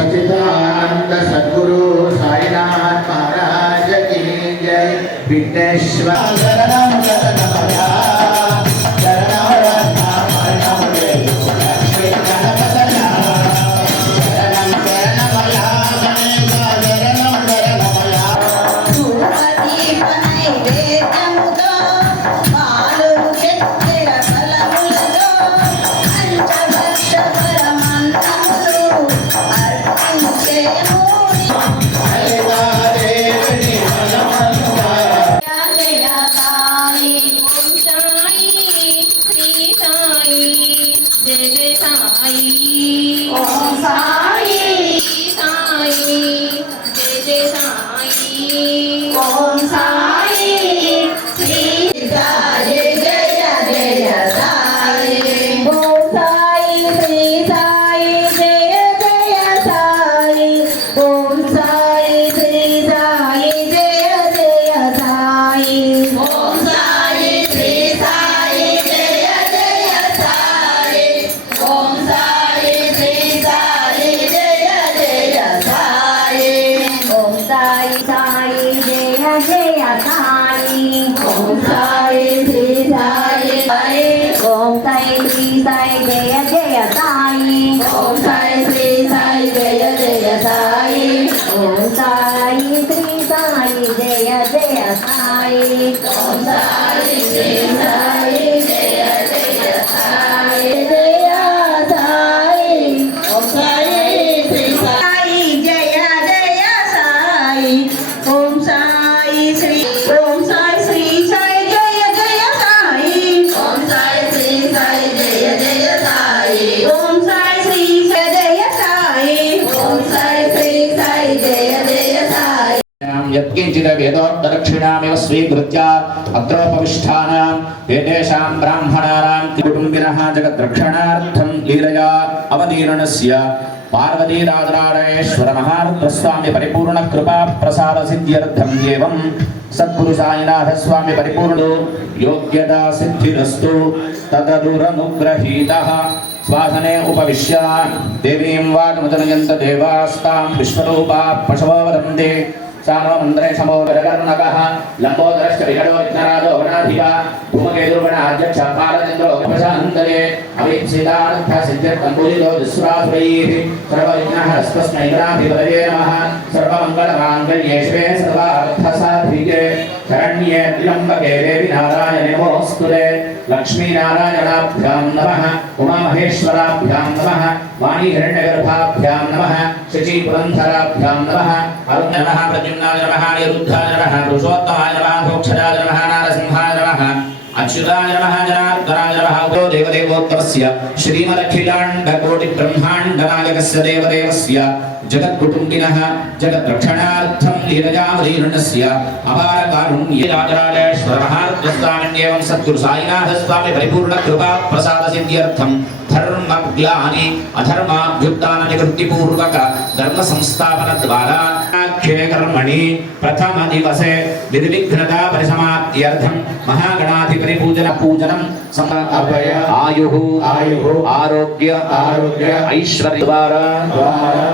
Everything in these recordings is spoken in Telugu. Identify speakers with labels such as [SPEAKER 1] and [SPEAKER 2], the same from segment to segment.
[SPEAKER 1] సచిదానంద సద్గురు సాయినాథ్ మహారాజ కీ జై విఘ్నేశ్వర 谢谢大阿，同
[SPEAKER 2] 台。యత్కించిదేదోత్తరక్షిణామివ స్వీకృత్య అత్రోపవిష్టానాం ఏతేషాం బ్రాహ్మణానాం కుటుంబినః జగద్రక్షణార్థం లీలయా అవతీర్ణస్య పార్వతీరాజరాజేశ్వర మహారుద్రస్వామి పరిపూర్ణ కృపా ప్రసాద సిద్ధ్యర్థం ఏవం సద్గురు స్వామి పరిపూర్ణో యోగ్యత సిద్ధిరస్తు తదదురనుగ్రహీత స్వాసనే ఉపవిశ్య దేవీం వాగమదనయంత దేవాస్తాం విశ్వరూపా पशवो वदन्ति సామోంద్రే సమోదరకర్ణక లంబోదరశ్చ వికటో విఘ్నరాజో వనాధిక భూమకేదుర్గణ అధ్యక్ష పాలచంద్రో ఉపశాంతరే అవిప్సితానంత సిద్ధ్యంబుజితో దుస్సురాసురైః సర్వవిఘ్నః స్వస్మైనాభిపదయే నమః సర్వమంగళమాంగళ్యే శివే సర్వార్థసాధికే.
[SPEAKER 1] शरण्ये त्र्यम्बके देवि नारायणे नमोऽस्तुते लक्ष्मीनारायणाभ्यां नमः। उमामहेश्वराभ्यां नमः। वाणीहिरण्यगर्भाभ्यां नमः। शचीपुरन्धराभ्यां नमः। अरुणः प्रद्युम्नाय नमः। निरुद्धाय नमः। पुरुषोत्तमाय नमः। मोक्षजाय नमः। नारसिंहाय अच्युताय नमः जनार्दनाय नमः उदो देवदेवोत्तमस्य श्रीमदखिलाण्डकोटिब्रह्माण्डनायकस्य देवदेवस्य जगत्कुटुम्बिनः जगद्रक्षणार्थं लीलजावलीरुण्डस्य अपारकारुण्यराजराजेश्वरमहार्गस्वामिन्येवं सद्गुरुसायिनाथस्वामि परिपूर्णकृपाप्रसादसिद्ध्यर्थं धर्मग्लानि अधर्माभ्युत्थाननिवृत्तिपूर्वक धर्मसंस्थापनद्वारा क्षेकर्मणि प्रथमदिवसे निर्विघ्नता परिसमाप्त्यर्थं महागणाधिपरिपूजन पूजनं समर्पय आयुः आयुः आरोग्य आरोग्य ऐश्वर्य द्वारा। द्वारा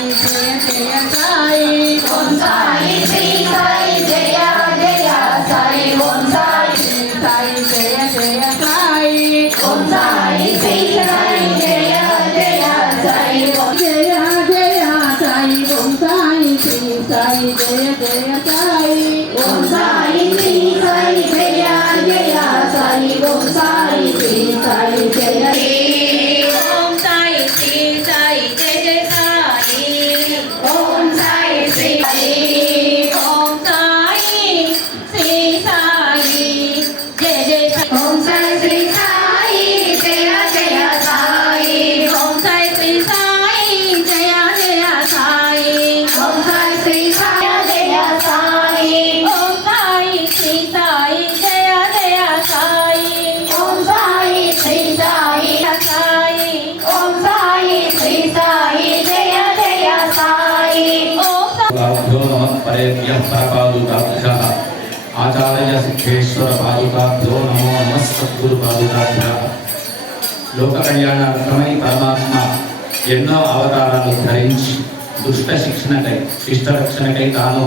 [SPEAKER 1] 咿呀咿呀哉，公哉，私哉，咿呀咿呀哉，公哉，私哉，咿呀咿呀哉，公哉，私哉，咿呀咿呀哉，公哉，
[SPEAKER 2] 私哉，咿呀咿呀哉。సద్గురు పాదుకాభ్యः లోక కళ్యాణార్థమై పరమాత్మ ఎన్నో అవతారాలు ధరించి దుష్ట శిక్షణకై శిష్ట రక్షణకై తాను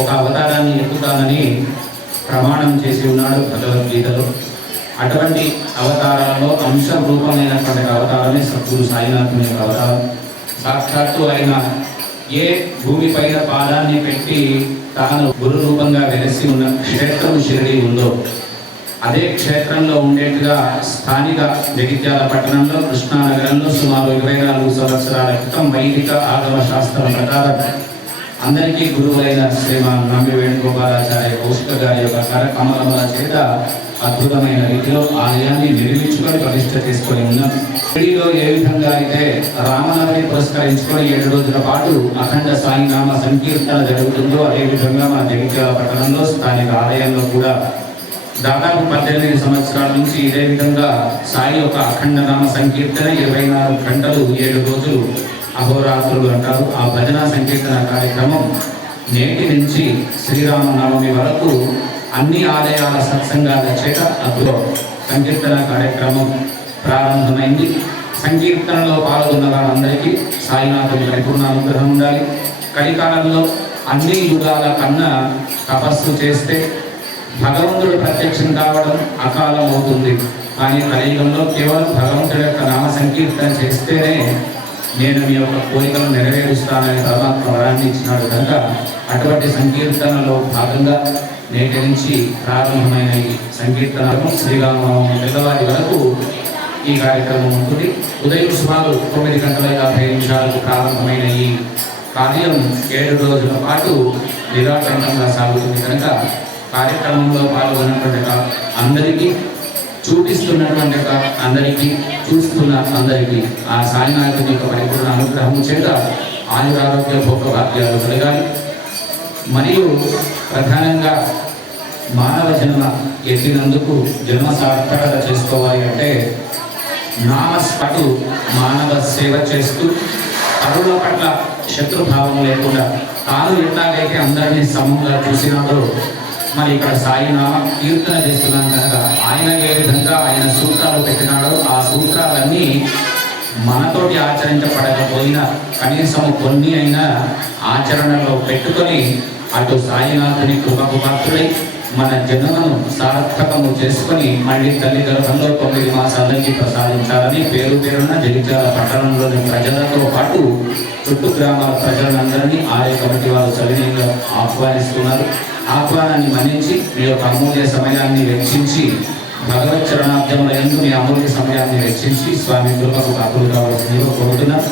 [SPEAKER 2] ఒక అవతారాన్ని ఎత్తుతానని ప్రమాణం చేసి ఉన్నాడు భగవద్గీతలో. అటువంటి అవతారాల్లో అంశ రూపమైనటువంటి అవతారమే సద్గురు సాయినాథుని యొక్క అవతారం. సాక్షాత్తు ఆయన ఏ భూమిపైన పాదాన్ని పెట్టి తాను గురు రూపంగా వెలసి ఉన్న క్షేత్రం షిరిడి ఉందో అదే క్షేత్రంలో ఉండేట్టుగా స్థానిక జగిత్యాల పట్టణంలో కృష్ణానగరంలో సుమారు ఇరవై నాలుగు సంవత్సరాల క్రితం వైదిక ఆగమ శాస్త్రం ప్రకారం అందరికీ గురువులైన శ్రీమాన్ నమ్మి వేణుగోపాలాచార్య కౌశిక గారి యొక్క కరకమలముల చేత అద్భుతమైన రీతిలో ఆలయాన్ని నిర్మించుకొని ప్రతిష్ట చేసుకొని ఉన్నాం. షిరిడీలో ఏ విధంగా అయితే రామనవమి పురస్కరించుకొని ఏడు రోజుల పాటు అఖండ సాయినామ సంకీర్తన జరుగుతుందో అదేవిధంగా మన జగిత్యాల పట్టణంలో స్థానిక ఆలయంలో కూడా దాదాపు పద్దెనిమిది సంవత్సరాల నుంచి ఇదే విధంగా సాయి యొక్క అఖండ నామ సంకీర్తన ఇరవై నాలుగు గంటలు ఏడు రోజులు అహోరాత్రులు అంటారు. ఆ భజన సంకీర్తన కార్యక్రమం నేటి నుంచి శ్రీరామనవమి వరకు అన్ని ఆలయాల సత్సంగాల చేత అద్భుత. సంకీర్తన కార్యక్రమం ప్రారంభమైంది. సంకీర్తనలో పాల్గొన్న వారందరికీ సాయినాథుని పరిపూర్ణ అనుగ్రహం ఉండాలి. కలికాలంలో అన్ని యుగాల కన్నా తపస్సు చేస్తే భగవంతుడు ప్రత్యక్షం కావడం అకాలం అవుతుంది కానీ కలియుగంలో కేవలం భగవంతుడి యొక్క నామ సంకీర్తన చేస్తేనే నేను మీ యొక్క కోరికలు నెరవేరుస్తానని పరమాత్మ వరాన్ని ఇచ్చినాడు. కనుక అటువంటి సంకీర్తనలో భాగంగా నేటి నుంచి ప్రారంభమైన ఈ సంకీర్తనలు శ్రీరామనవమి తెల్లవారి వరకు ఈ కార్యక్రమం ఉంటుంది. ఉదయం సుమారు తొమ్మిది గంటల యాభై నిమిషాలకు ప్రారంభమైన ఈ కార్యం ఏడు రోజుల పాటు నిరాటంకంగా సాగుతుంది. కనుక కార్యక్రమంలో పాల్గొన్నటువంటి అందరికీ చూపిస్తున్నటువంటి అందరికీ చూస్తున్న అందరికీ ఆ సాయినాథుని యొక్క పరిపూర్ణ అనుగ్రహం చేత ఆయురారోగ్య భోగ భాగ్యాలు కలగాలి. మరియు ప్రధానంగా మానవ జన్మ ఎత్తినందుకు జన్మ సార్థకత చేసుకోవాలి అంటే నామస్పటు మానవ సేవ చేస్తూ పరుల పట్ల శత్రుభావం లేకుండా తాను ఎట్లాగైతే అందరినీ సమంగా చూసినాడో మరి ఇక్కడ సాయి కీర్తన చేస్తున్నాం కనుక ఆయన ఏ విధంగా ఆయన సూత్రాలు పెట్టినాడో ఆ సూత్రాలన్నీ మనతోటి ఆచరించబడకపోయినా కనీసం కొన్ని అయినా ఆచరణలో పెట్టుకొని అటు సాయినాథుని కృపకు పాత్రుడై మన జన్మను సార్థకము చేసుకొని మళ్ళీ తల్లి గర్భంలో తొమ్మిది మాసాలకి ప్రసాదించాలని పేరు పేరున జగిత్యాల పట్టణంలోని ప్రజలతో పాటు చుట్టూ గ్రామాల ప్రజలందరినీ ఆలయ కమిటీ వారు సవినీయంగా ఆహ్వానిస్తున్నారు. ఆహ్వానాన్ని మన్నించి మీ యొక్క అమూల్య సమయాన్ని వెచ్చించి భగవత్ చరణాబ్దముల ఎందు మీ అమూల్య సమయాన్ని వెచ్చించి స్వామి కృపకు కాకులు కావాల్సిందిగా కోరుతున్నాం.